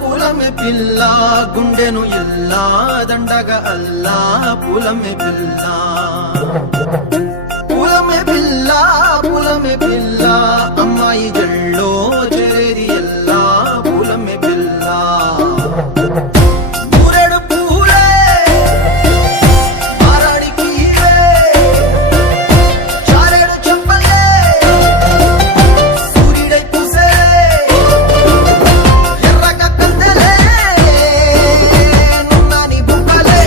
పూలమే పిల్ల గుండెను ఇల్లా దండగా అల్లా పూలమే పిల్ల పూలమే పిల్ల అమ్మాయి జల్లో చేరేది ఎల్లా పూలమే పిల్ల పూరెడు పూలే మారాడికి చారెడు చెప్పలే సూర్యుడై పూసే ఎర్రగా కందలే నున్నాని బుక్కలే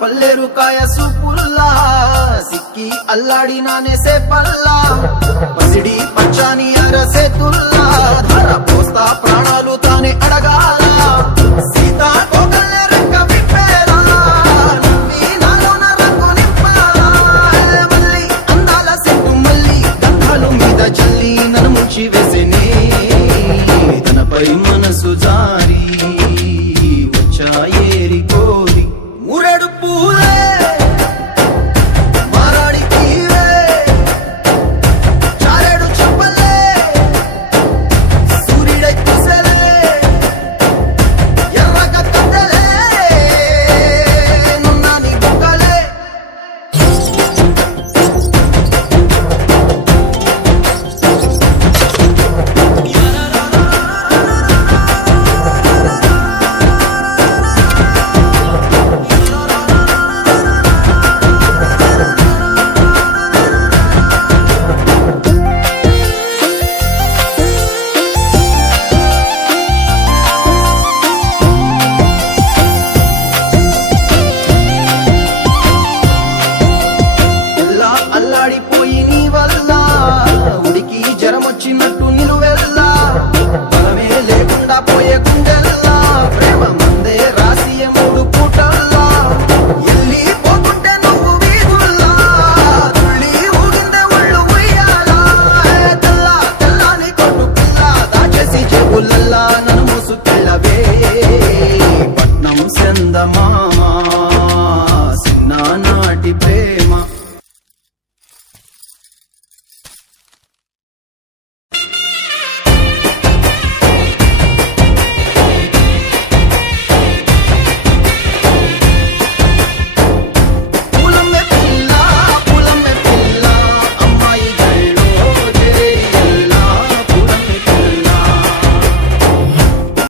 పల్లేరు కాయ సూపుల్లా సిక్కి అల్లాడి నానేసే పల్లా పసిడి పచ్చాని అరసే తుల్లా ధర పోస్తా ప్రాణాలు తానే అడగాల సీతా